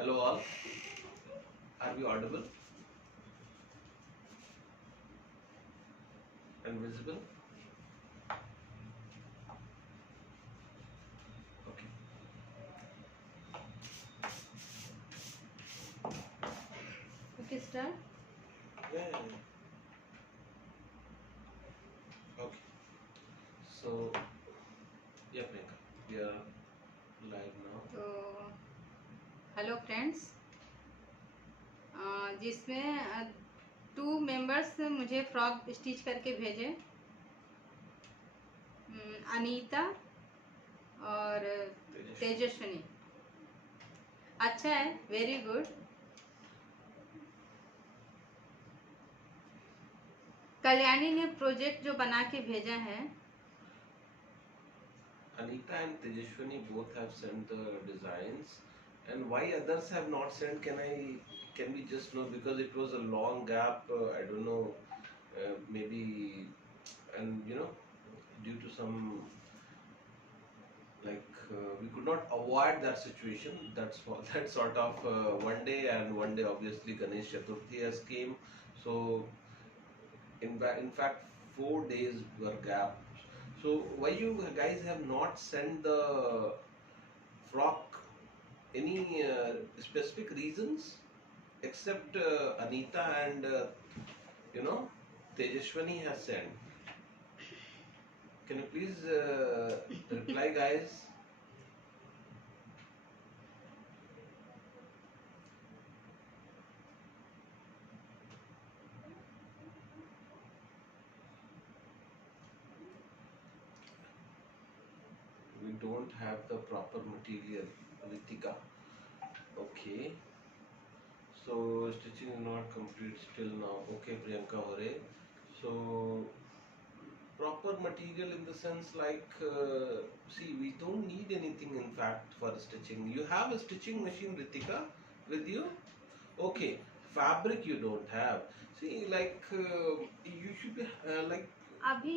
Hello all. Are we audible and visible? Okay. Okay, start. Yeah. Okay. So, yeah, Priyanka, we are live now. तो hello friends, जिसमें 2 members मुझे frock stitch करके भेजे, अनीता और तेजस्विनी। अच्छा है, वेरी गुड। कल्याणी ने प्रोजेक्ट जो बना के भेजा है, Anita and Tejashwani both have sent the designs, and why others have not sent? Can we just know, because it was a long gap? I don't know. Maybe, and due to some, we could not avoid that situation. That's for that sort of one day, and one day obviously Ganesh Chaturthi has came. So in fact 4 days were gap. So why you guys have not sent the frock? Any specific reasons, except Anita and you know Tejashwani has sent? Can you please reply, guys? We don't have the proper material, Ritika. Okay. So stitching is not complete still now. Okay, Priyanka Hore. So proper material in the sense see, we don't need anything in fact for stitching. You have a stitching machine, Ritika, with you? Okay. Fabric you don't have. See, you should be अभी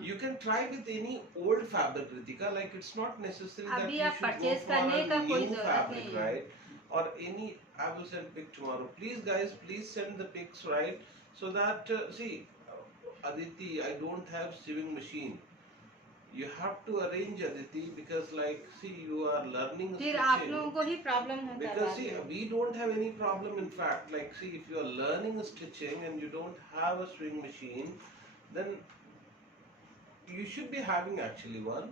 you can try with any old fabric, Ritika. Like it's not necessary that अभी you आप should go purchase for करने का a कोई new जरूरत fabric, नहीं है। right? Or any, I will send pic tomorrow. Please, guys, please send the pics, right? So that see, Aditi, I don't have sewing machine. You have to arrange, Aditi, because see, you are learning फिर आप stitching. लोगों को ही problem होता है Because बाद see, में। we don't have any problem. In fact, see, if you are learning stitching and you don't have a sewing machine, then you should be having actually one,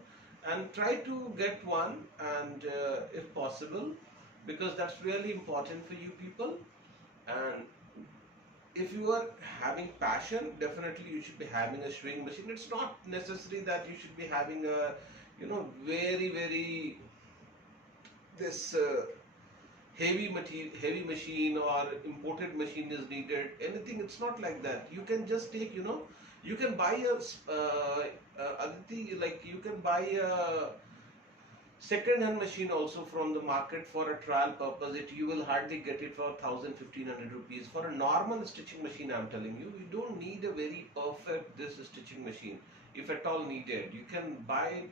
and try to get one, and if possible, because that's really important for you people. And if you are having passion, definitely you should be having a sewing machine. It's not necessary that you should be having a very very this heavy material, heavy machine, or imported machine is needed. Anything, it's not like that. You can just take, you can buy a Aditi, like you can buy a second hand machine also from the market for a trial purpose. You will hardly get it for 1,000-1,500 rupees for a normal stitching machine. I'm telling you, you don't need a very perfect this stitching machine. If at all needed, you can buy it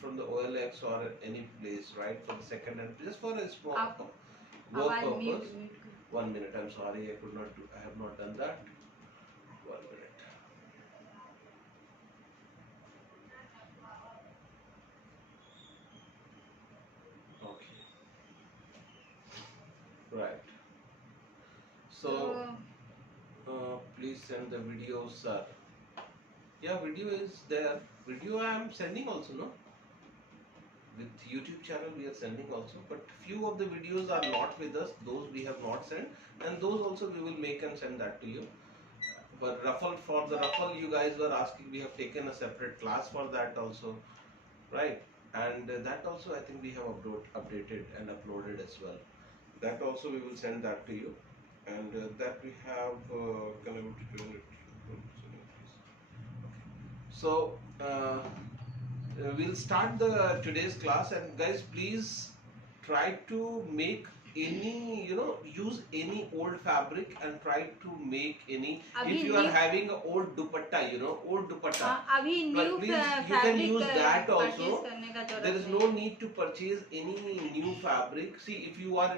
from the OLX or any place, right, for the second hand, just for a small work purpose. 1 minute, I'm sorry, I have not done that. 1 minute. Okay. Right. So, please send the video, sir. Yeah, video is there. Video I am sending also, no? With YouTube channel we are sending also, but few of the videos are not with us. Those we have not sent, and those also we will make and send that to you. But for the ruffle, you guys were asking. We have taken a separate class for that also, right? And that also I think we have updated and uploaded as well. That also we will send that to you, and that we have connected to it. So we'll start the today's class, and guys, please try to make any, use any old fabric and try to make any. अभी If you are new having a old dupatta, old dupatta, अभी new but please you can fabric use that purchase also. करने का There जरूरत is नहीं no है, need to purchase any new fabric. See, if you are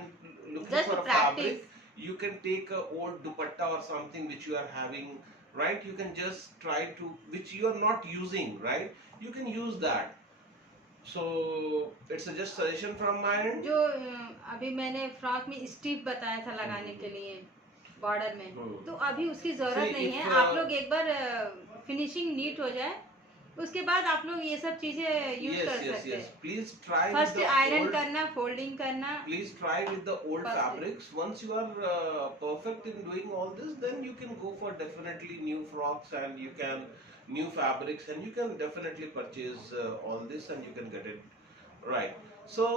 looking just for a practice. fabric, you can take a old dupatta or something which you are having, right? You can just try to, which you are not using, right? You can use that. So it's a just suggestion from my end. जो अभी मैंने frock में स्टिप बताया था लगाने के लिए border में, तो अभी उसकी जरूरत See, नहीं if, है. आप लोग एक बार फिनिशिंग नीट हो जाए, उसके बाद आप लोग ये सब चीजें यूज कर सकते yes. हैं. Please try with first the iron old. करना, फोल्डिंग करना. Please try with the old First. fabrics. Once you are perfect in doing all this, then you can go for definitely new frocks and you can new fabrics and you can definitely purchase all this and you can get it right. So,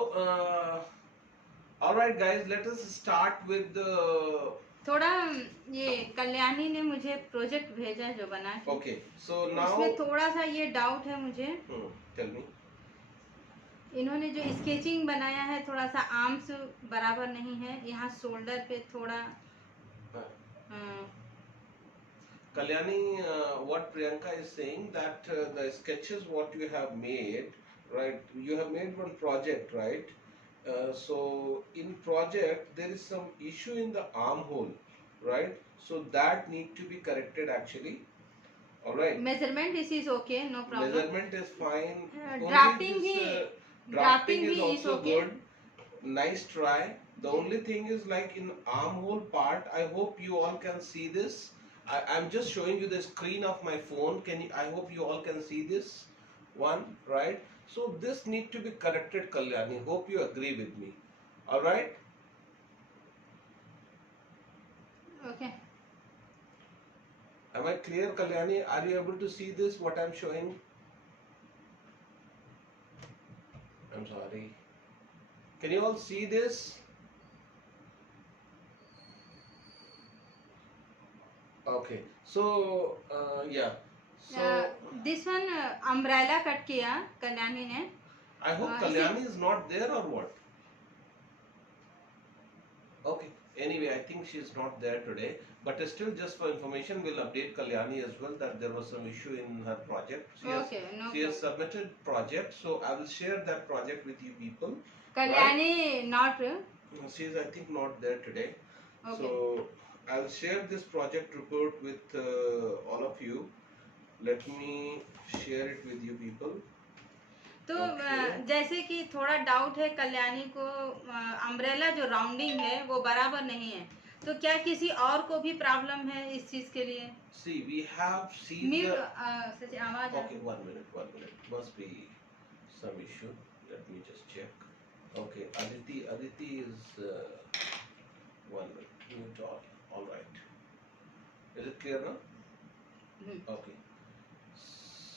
all right, guys, let us start with the. थोड़ा ये कल्याणी ने मुझे project भेजा है जो बना के. Okay, so now. उसमें थोड़ा सा ये डाउट है मुझे. Tell me. इन्होंने जो स्केचिंग बनाया है थोड़ा सा आर्म्स बराबर नहीं है, यहाँ शोल्डर पे थोड़ा. Kalyani, what Priyanka is saying that the sketches what you have made, right? You have made one project, right? So in project there is some issue in the armhole, right? So that need to be corrected actually. All right. Measurement this is okay, no problem. Measurement is fine. Drafting Only भी this, drafting drafting is भी is also okay. good. Nice try. The only thing is like in armhole part, I hope you all can see this. I'm just showing you the screen of my phone. I hope you all can see this one, right? So this need to be corrected, Kalyani. Hope you agree with me. All right? Okay. Am I clear, Kalyani? Are you able to see this, what I'm showing? I'm sorry. Can you all see this? Okay. So, yeah. So, this one umbrella cut किया कल्याणी ने. I hope Kalyani is not there or what? Okay. Anyway, I think she is not there today. But still, just for information, we'll update Kalyani as well that there was some issue in her project. Okay, no She has problem. submitted project, so I will share that project with you people. Kalyani not. She is, I think, not there today. Okay. So I'll share this project report with all of you. Let me share it with you people. तो Okay. जैसे कि थोड़ा doubt है कल्याणी को, umbrella जो rounding है वो बराबर नहीं है, तो क्या किसी और को भी प्रॉब्लम है इस चीज के लिए? See, we have seen mute the. सच आवाज आ- Okay, 1 minute. Must be some issue. Let me just check. Okay, Aditi is 1 minute. Mute all. All right. Is it clear now? Okay.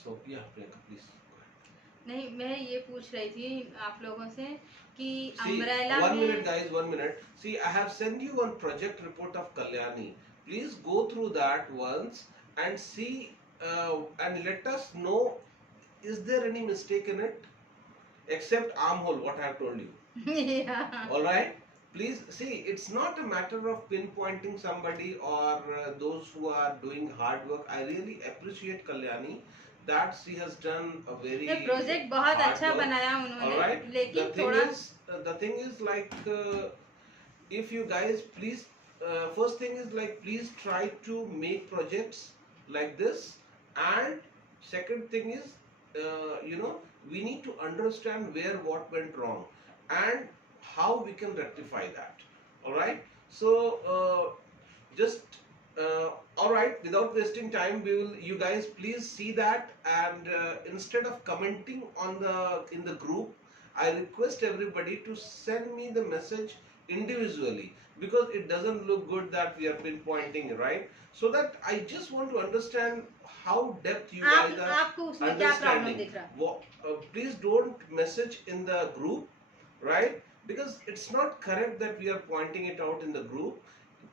So yeah, Priyanka, please. Go ahead. नहीं, मैं ये पूछ रही थी आप लोगों से कि See, अम्ब्रेला 1 minute, में. guys. 1 minute. See, I have sent you one project report of Kalyani. Please go through that once and see and let us know, is there any mistake in it except armhole what I have told you. Yeah. All right. Please see, it's not a matter of pinpointing somebody or those who are doing hard work. I really appreciate Kalyani that she has done a very ये project बहुत hard अच्छा work. बनाया All उन्होंने, right. लेकिन थोड़ा The thing is like if you guys please first thing is like please try to make projects like this, and second thing is we need to understand where what went wrong and how we can rectify that. All right. So just all right, without wasting time, you guys please see that, and instead of commenting on in the group, I request everybody to send me the message individually, because it doesn't look good that we are pinpointing, right? So that I just want to understand how depth you guys are आपको उसमें क्या problem understanding. दिख रहा? Please don't message in the group, right? Because it's not correct that we are pointing it out in the group.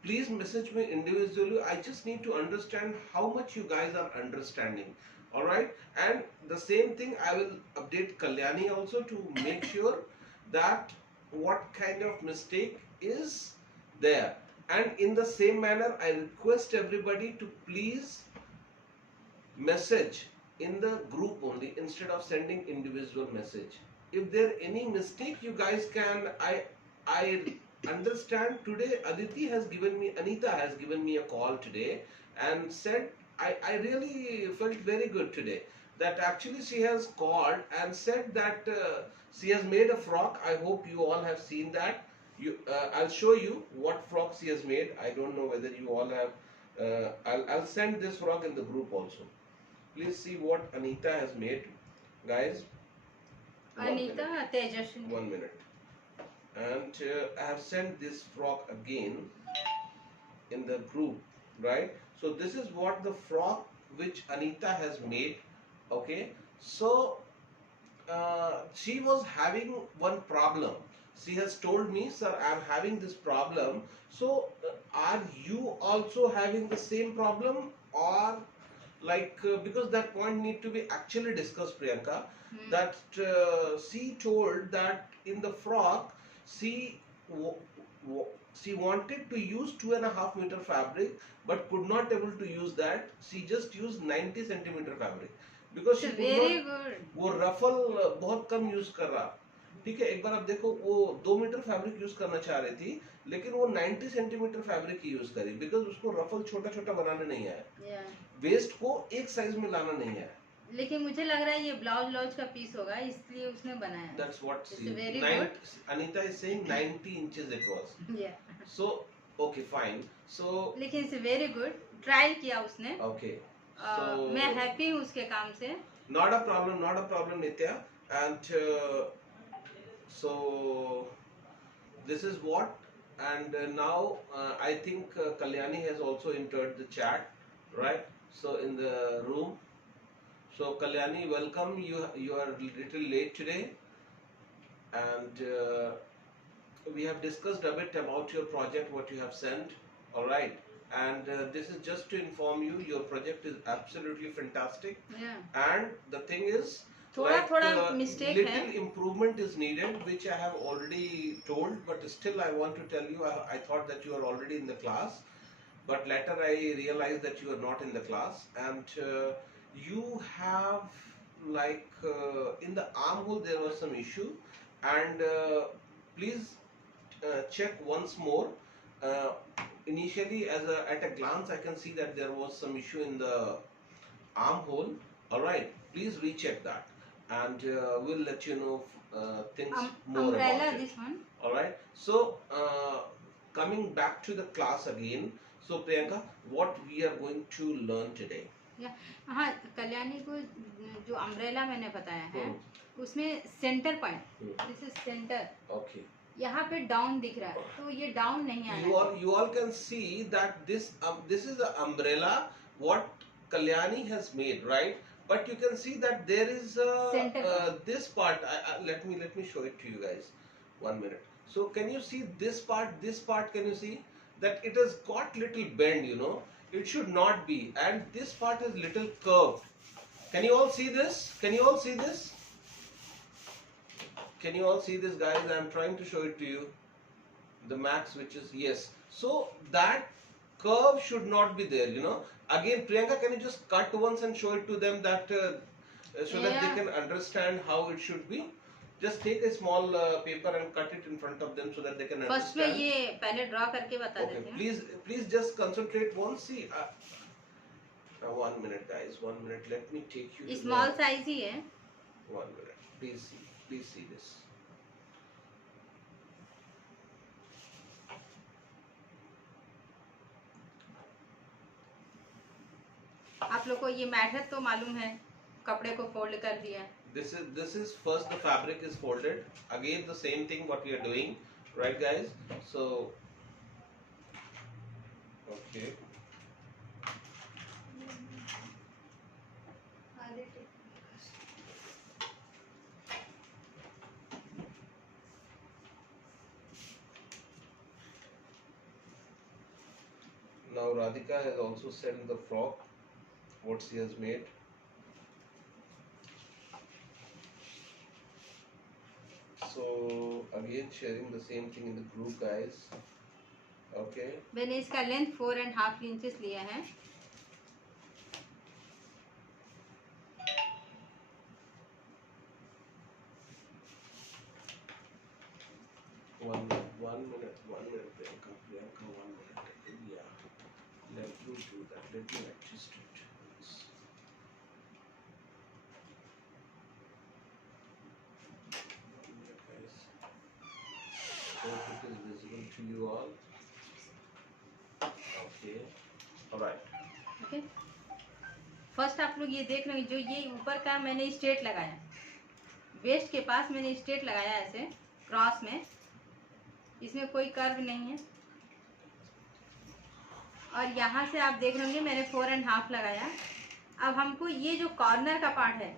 Please message me individually. I just need to understand how much you guys are understanding. All right. And the same thing I will update Kalyani also to make sure that what kind of mistake is there. And in the same manner, I request everybody to please message in the group only instead of sending individual message. If there any mistake, you guys can, I understand today Anita has given me a call today and said, I really felt very good today that actually she has called and said that she has made a frock. I hope you all have seen that. I'll show you what frock she has made. I don't know whether you all have. I'll send this frock in the group also. Please see what Anita has made, guys. Anita Tejaswini. 1 minute. And I have sent this frock again in the group, right? So this is what the frock which Anita has made. Okay, so she was having one problem. She has told me, sir, I'm having this problem. So are you also having the same problem, or like because that point need to be actually discussed, Priyanka. That she told that in the frock she she wanted to use 2.5 meter fabric but could not able to use that. She just used 90 centimeter fabric because she could Very not. good. वो रफल बहुत कम use कर रहा, ठीक है। एक बार आप देखो, वो 2 मीटर फैब्रिक यूज करना चाह रही थी लेकिन वो 90 सेंटीमीटर फैब्रिक ही यूज करी बिकॉज उसको रफल छोटा छोटा बनाने नहीं आया, वेस्ट को एक साइज में लाना नहीं आया। लेकिन मुझे लग रहा है ये ब्लाउज का पीस होगा इसलिए उसने बनाया। That's what It's she, very good. Anita is saying 90 inches it was. Yeah. So okay fine. So लेकिन इट्स वेरी गुड, ट्रायल किया उसने। okay. So मैं हैप्पी हूँ उसके काम से। not a problem Nitya. And so this is what, and now I think Kalyani has also entered the chat, right? So in the room. So Kalyani, welcome. You are a little late today, and we have discussed a bit about your project, what you have sent. All right, and this is just to inform you, your project is absolutely fantastic. Yeah. And the thing is, थोड़ा mistake है. little improvement is needed, which I have already told, but still I want to tell you. I thought that you are already in the class, but later I realized that you are not in the class, and you have in the armhole there was some issue, and please check once more. Uh, Initially, at a glance, I can see that there was some issue in the armhole. All right, please recheck that, and we'll let you know things more umbrella, about it. this one. All right. So coming back to the class again. So Priyanka, what we are going to learn today? हाँ, कल्याणी को जो umbrella मैंने बताया है उसमें centre point, this is centre. Okay, यहाँ पे down दिख रहा है तो ये डाउन नहीं आना। You all can see that this is the umbrella what Kalyani has made, right? But you can see that there is this part. Let me show it to you guys. 1 minute. So can you see this part? This part, can you see that it has got little bend? You know, it should not be, and this part is little curved. Can you all see this? Can you all see this? Can you all see this, guys? I am trying to show it to you. The max, which is yes. So that curve should not be there. You know. Again, Priyanka, can you just cut once and show it to them that so that they can understand how it should be? Just take a small paper and cut it in front of them so that they can First understand. में ये पहले draw करके बता Okay, देते हैं। please just concentrate once. See, 1 minute, guys. 1 minute. Let me take you. Small size ही है। 1 minute. Please see this. आप लोग को ये मैथड तो मालूम है, कपड़े को फोल्ड कर दिया। This is first the fabric is folded. Again the same thing what we are doing, right, guys? So okay. Now Radhika has also sent the frock what she has made. So again sharing the same thing in the group, guys. Okay. मैंने इसका length 4.5 inches लिया है. One minute, Priyanka, 1 minute. Yeah, let me do that. Let me adjust it. One minute, guys. Hope it is visible to you all. Okay. All right. Okay. First आप लोग ये देख रहे हैं, जो ये ऊपर का मैंने स्ट्रेट लगाया, वेस्ट के पास मैंने स्ट्रेट लगाया ऐसे क्रॉस में, इसमें कोई कर्व नहीं है. और यहाँ से आप देख रहे होंगे मैंने 4.5 लगाया. अब हमको ये जो कॉर्नर का पार्ट है,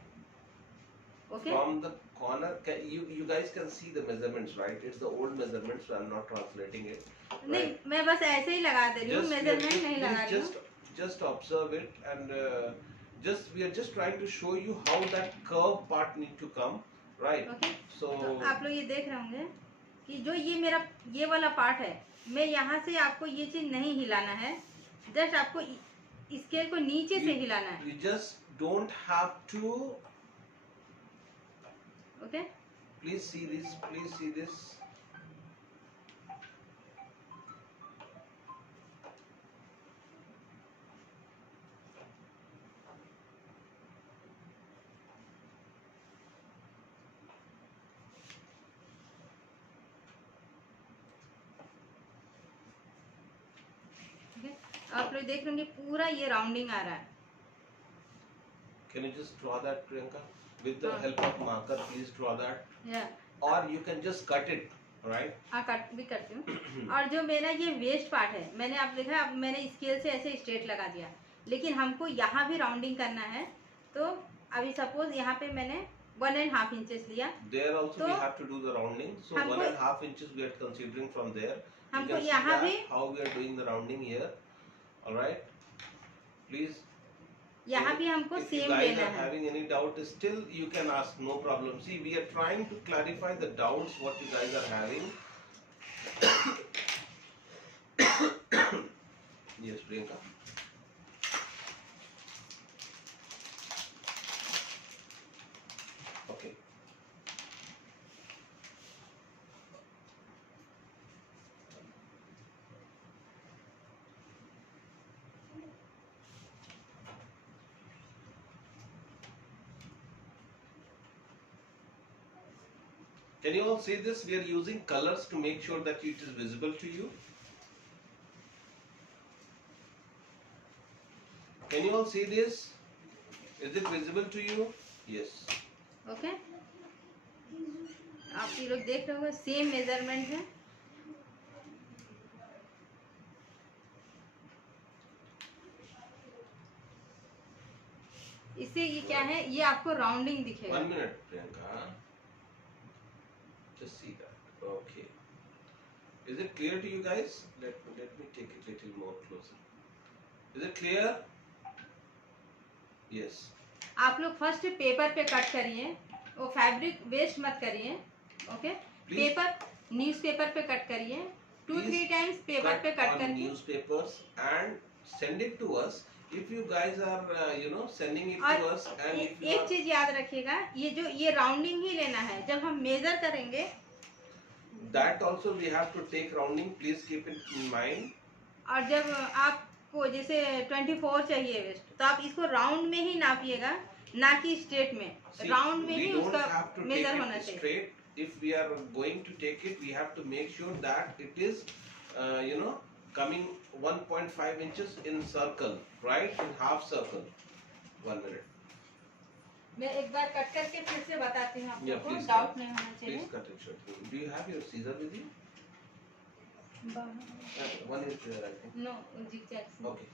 okay, From the corner, you guys can see the measurements, right? It's the old measurements, so I'm not translating it. नहीं, मैं बस ऐसे ही लगा दे रही हूँ, मेजरमेंट नहीं लगा रही हूँ. Just observe it, and we are just trying to show you how that curve part need to come, right? Okay. So तो आप लोग ये देख रहे होंगे कि जो ये मेरा ये वाला पार्ट है, मैं यहाँ से आपको ये चीज नहीं हिलाना है, जस्ट आपको स्केल को नीचे से हिलाना है. you just don't have to. Okay. Please see this. Please see this. आप लोग देख रहे होंगे पूरा ये राउंडिंग आ रहा है. Can you just draw that, Priyanka? With the हाँ. help of marker, please draw that. या Or you can just cut it, right? हाँ, कट भी करती हूँ. और जो मेरा ये वेस्ट पार्ट है, मैंने आप देखा, अब मैंने स्केल से ऐसे स्ट्रेट लगा दिया, लेकिन हमको यहाँ भी राउंडिंग करना है. तो अभी सपोज यहाँ पे मैंने 1.5 इंचेस लिया. There also तो we have to do the rounding. So हमको 1.5 inches we are considering from there. You हमको can see यहाँ that भी how we are doing the rounding here. All right. Please. यहाँ भी हमको If you सेम guys लेना are है. having any doubt, still you can ask, no problem. See, we are trying to clarify the doubts what you guys are having. Yes, Priyanka. Okay. Can you all see this? We are using colors to make sure that it is visible to you. Can you all see this? Is it visible to you? Yes. Okay. आप ये लोग देख रहे होंगे same measurement है. इससे ये क्या है, ये आपको राउंडिंग दिखेगा. 1 minute, Priyanka. Just see that. Okay. Is it clear to you guys? Let me take it a little more closer. Is it clear? Yes. आप लोग फर्स्ट पेपर पे कट करिए, वो फैब्रिक वेस्ट मत करिए. ओके. Please. पेपर न्यूज़पेपर पे cut करिए, 2-3 Please times paper पे कट on करके. newspapers and send it to us. If you guys are sending it और to us, and if you एक are, चीज याद रखिएगा, ये राउंडिंग ही लेना है. जब हम मेजर करेंगे, that also we have to take rounding. Please keep it in mind. और जब आपको जैसे 24 चाहिए वेस्ट, तो आप इसको राउंड में ही नापिएगा, ना कि स्ट्रेट में. See, राउंड में we ही don't उसका have to take मेजर होना it चाहिए. straight. If we are going to take it, we have to make sure that it is, coming 1.5 inches in circle, right? In half circle. 1 minute. मैं एक बार cut करके फिर से बताती हूँ Yeah, आपको, please. डाउट नहीं होना Please चाहिए. cut it short. Do you have your scissor with you? One is there, I think. No zigzag. Okay.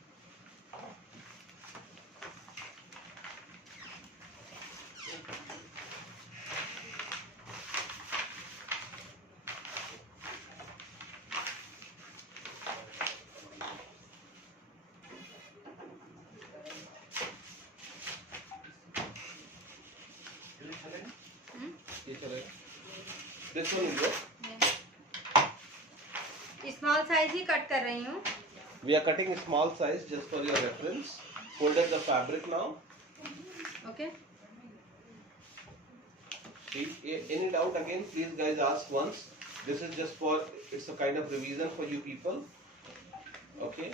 ये चलेगा. This one will work. Small size ही कट कर रही हूँ। We are cutting a small size just for your reference. Folded the fabric now. Okay See, any doubt again, please guys ask once. This is just for, it's a kind of revision for you people. Okay,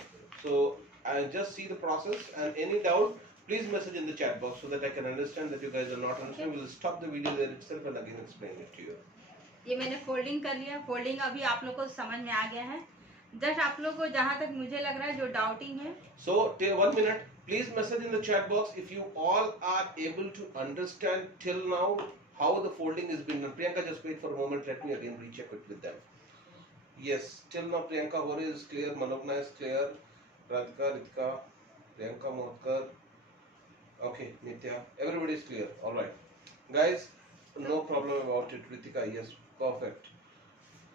so I just see the process, and any doubt, please message in the chat box so that I can understand that you guys are not understanding. We'll stop the video there itself and again explain it to you. ये मैंने folding कर लिया। Folding अभी आप लोग को समझ में आ गया है। जस्ट आप लोग को जहाँ तक मुझे लग रहा है जो डाउटिंग है, So, take 1 minute. Please message in the chat box if you all are able to understand till now how the folding is being done. Priyanka, just wait for a moment. Let me again recheck it with them. Yes, till now Priyanka Gore is clear, Manogna is clear, Radhika, Ritika, Priyanka Motkar, okay, Nitya, everybody is clear. All right, guys, no problem about it. Ritika, yes, perfect.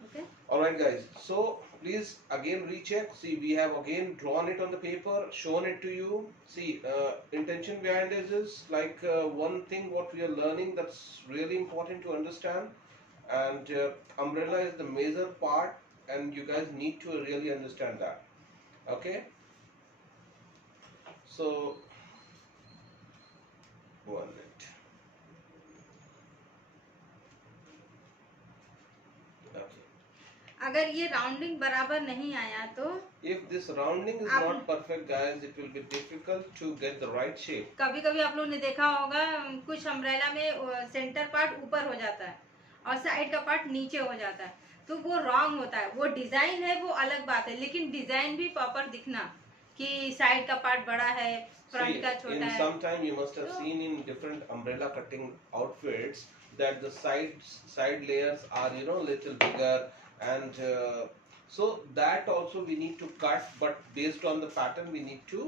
Okay All right, guys. So please again recheck. See, we have again drawn it on the paper, shown it to you. See, intention behind this is like one thing what we are learning that's really important to understand. And umbrella is the major part, and you guys need to really understand that. Okay. So 1 minute. Okay. अगर ये rounding बराबर नहीं आया तो If this rounding is आप- not perfect, guys, it will be difficult to get the right shape. कभी कभी आप लोग ने देखा होगा कुछ अम्ब्रेला में सेंटर पार्ट ऊपर हो जाता है और साइड का पार्ट नीचे हो जाता है, तो वो रॉन्ग होता है। वो डिजाइन है, वो अलग बात है, लेकिन डिजाइन भी प्रॉपर दिखना कि साइड का पार्ट बड़ा है, फ्रंट See, का छोटा in है। some time you must have So- seen in different umbrella cutting outfits that the side layers are little bigger, and so that also we need to cut, but based on the pattern we need to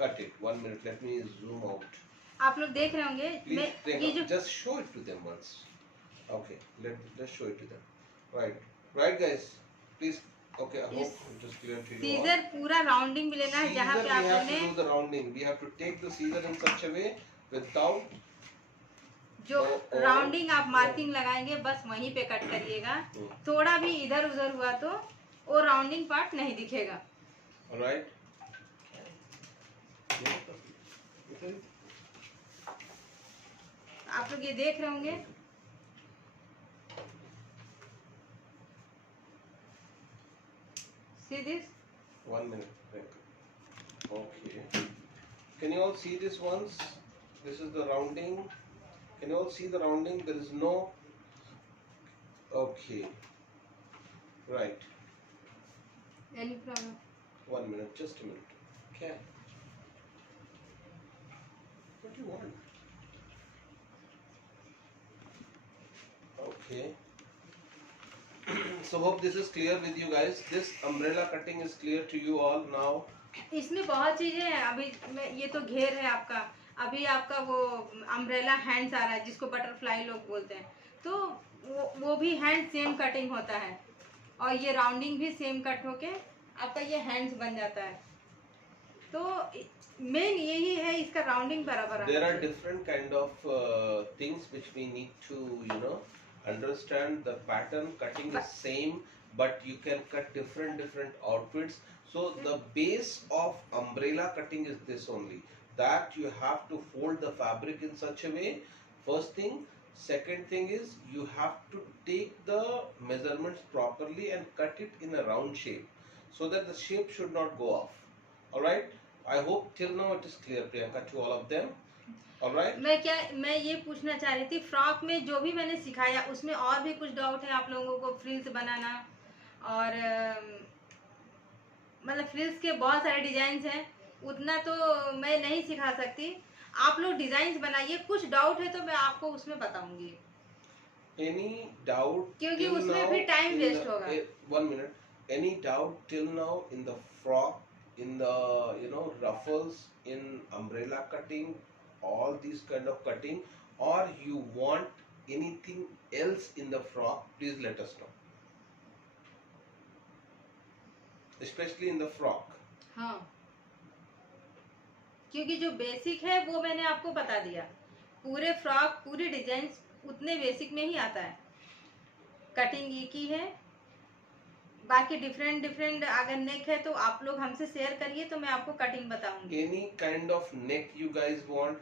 cut it. 1 minute, let me zoom out. आप लोग देख रहे होंगे Please मैं take ये out. जो Just show it to them once. Okay, let's show it to them. Right guys, please. Okay, I hope it is clear to you all. Scissor पूरा rounding में लेना है जहाँ Caesar, पे we आप have लोग to do ने the rounding. We have to take the Caesar in such a way without. जो Oh. राउंडिंग आप मार्किंग लगाएंगे बस वहीं पे कट करिएगा। थोड़ा भी इधर उधर हुआ तो वो राउंडिंग पार्ट नहीं दिखेगा। All right. आप लोग ये देख रहे होंगे see this 1 minute. Okay. Can you all see this once? This is the rounding. Can you all see the rounding? There is no. Okay. Right. any problem 1 minute. Just a minute. Okay. What do you want? Okay. So hope this is clear with you guys. This umbrella cutting is clear to you all now. इसमें बहुत चीजें हैं। अभी ये तो घेर है आपका, अभी आपका वो अम्ब्रेला हैंड्स आ रहा है जिसको बटरफ्लाई लोग बोलते हैं, तो वो भी हैंड सेम कटिंग होता है और ये राउंडिंग भी सेम कट होके आपका ये हैंड्स बन जाता है। तो मेन यही है इसका राउंडिंग बराबर आना There are चाहिए। different kind of things which we need to understand. The pattern cutting is same, but you can cut different outfits. So the base of umbrella cutting is this only, that you have to fold the fabric in such a way. First thing. Second thing is you have to take the measurements properly and cut it in a round shape so that the shape should not go off. Alright, I hope till now it is clear, Priyanka, to all of them. Alright. मैं ये पूछना चाह रही थी, frock में जो भी मैंने सिखाया उसमें और भी कुछ डाउट है आप लोगों को? फ्रिल्स बनाना और मतलब फ्रिल्स के बहुत सारे डिजाइन हैं, उतना तो मैं नहीं सिखा सकती। आप लोग डिजाइन बनाइए, कुछ डाउट है तो मैं आपको उसमें बताऊंगी। Any doubt क्योंकि till उसमें now भी time in waste the- होगा। 1 minute. Any doubt till now in the frock, in the ruffles, in umbrella cutting, all these kind of cutting, or you want anything else in the frock? Please let us know. Especially in the frock. हाँ, क्योंकि जो basic है वो मैंने आपको बता दिया। पूरे फ्रॉक पूरे डिजाइन उतने बेसिक में ही आता है। कटिंग एक ही है, बाकी डिफरेंट डिफरेंट अगर नेक है तो आप लोग हमसे शेयर करिए तो मैं आपको कटिंग बताऊंगी. Any kind of neck you guys want,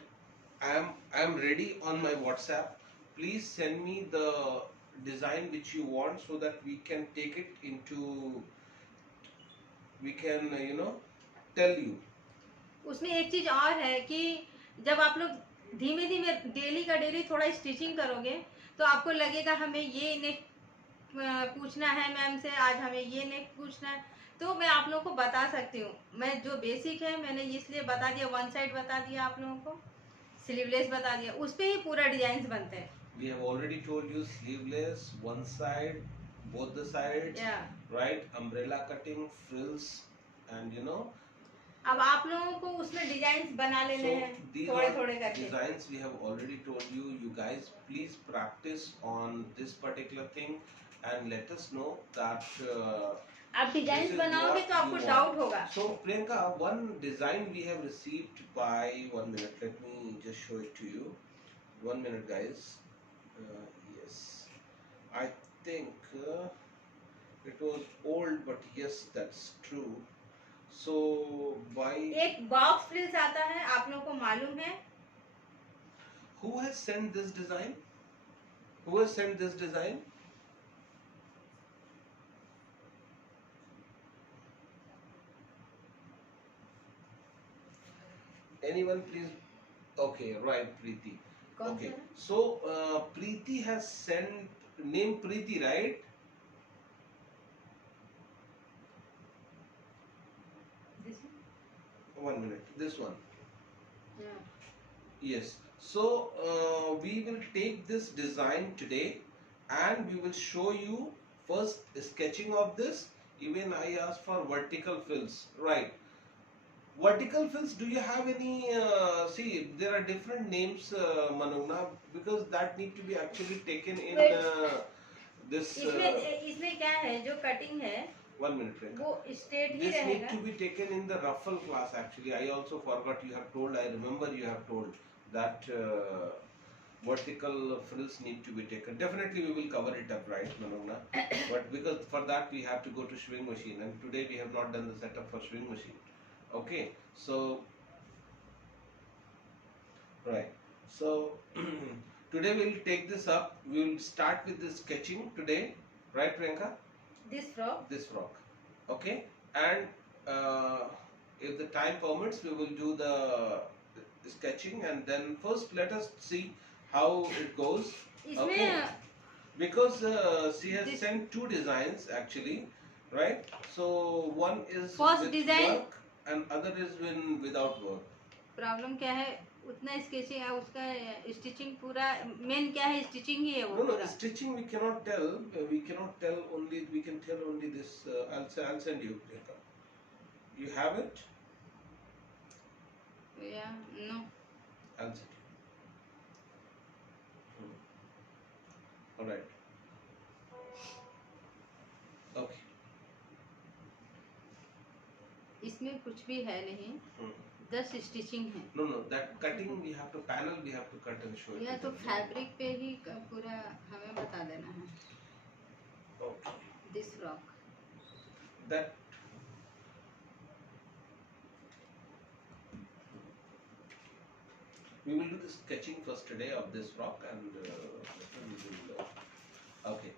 I am ready on my WhatsApp. Please send me the design which you want so that we can take it into, we can tell you. उसमें एक चीज और है कि जब आप लोग धीमे धीमे डेली का डेली थोड़ा स्टिचिंग करोगे तो आपको लगेगा हमें ये नेक पूछना है मैम से, आज हमें ये नेक पूछना है, तो मैं आप लोगों को बता सकती हूँ. मैं जो बेसिक है मैंने इसलिए बता दिया, वन साइड बता दिया आप लोगों को, स्लीवलेस बता दिया, उस पे ही पूरा डिजाइन बनते हैं. We have already told you sleeveless, one side, both the sides, Yeah. right? Umbrella cutting, frills, and अब आप लोगों को उसमें डिजाइन बना लेने so हैं these थोड़े are थोड़े करके. designs we have already told you. You guys please practice on this particular thing and let us know that आप डिजाइन this is बनाओगे what तो आपको you want. डाउट होगा. So Priyanka, one design we have received by 1 minute. Let me just show it to you. 1 minute, guys. Yes, I think it was old, but yes, that's true. So by एक box frills आता है, आप लोगों को मालूम है? who has sent this design? Who has sent this design? Anyone, please? Okay, right, Preeti. कौन Okay, सा? so Preeti has sent, name Preeti, right? This one? 1 minute. This one. Yeah. Yes. So we will take this design today and we will show you first sketching of this. Even I asked for vertical fills, right? Vertical fills, do you have any, see, there are different names, Manogna, because that need to be actually taken in Wait. this. इसमें क्या है, जो cutting है 1 minute, Priyanka. वो straight he This need रहेगा. to be taken in the ruffle class actually. I also forgot, you have told, I remember you have told that vertical frills need to be taken. Definitely we will cover it up, right, Manogna? But because for that we have to go to sewing machine and today we have not done the setup for sewing machine. Okay, so right, so today we will take this up. We will start with the sketching today, right, Priyanka? This frock. This frock, okay, and if the time permits we will do the sketching and then first let us see how it goes. इसमें Okay, because she has This- sent two designs actually, right? So one is First with design- work and other is without work. Problem क्या है, उतना sketching है उसका, stitching पूरा main क्या है, stitching ही है वो No, पूरा. stitching we cannot tell. We cannot tell only. We can tell only this. I'll send you. Priyanka. You have it. Yeah, no. I'll send you. All right. Okay. इसमें कुछ भी है नहीं, बस स्टिचिंग है. No. That cutting we have to panel. We have to cut and show it. या to तो them. Fabric पे ही पूरा हमें बता देना है. Okay. This frock. That. We will do the sketching first today of this frock and we will, okay.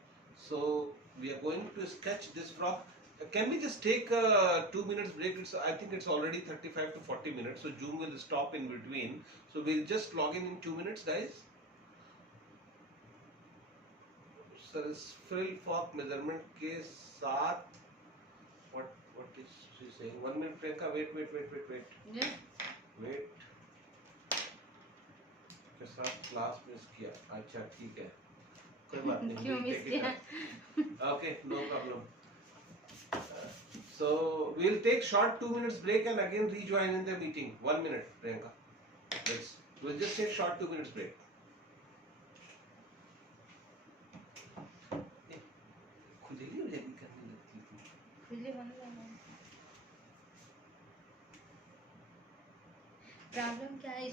So we are going to sketch this frock. Can we just take a 2 minutes break? I think it's already 35 to 40 minutes. So Zoom will stop in between. So we'll just log in 2 minutes, guys. So this frill frock measurement के साथ what is she saying? 1 minute, Priyanka. Wait. Wait. के साथ class miss किया. अच्छा ठीक है. कोई बात नहीं. क्यों we'll मिस take it किया? up. Okay, no problem. So we'll take short 2 minutes break and again rejoin in the meeting. 1 minute, Priyanka. We'll just take short 2 minutes break. खुलेगी और जल्दी करने लगती थी. खुले होने लगा. प्रॉब्लम क्या है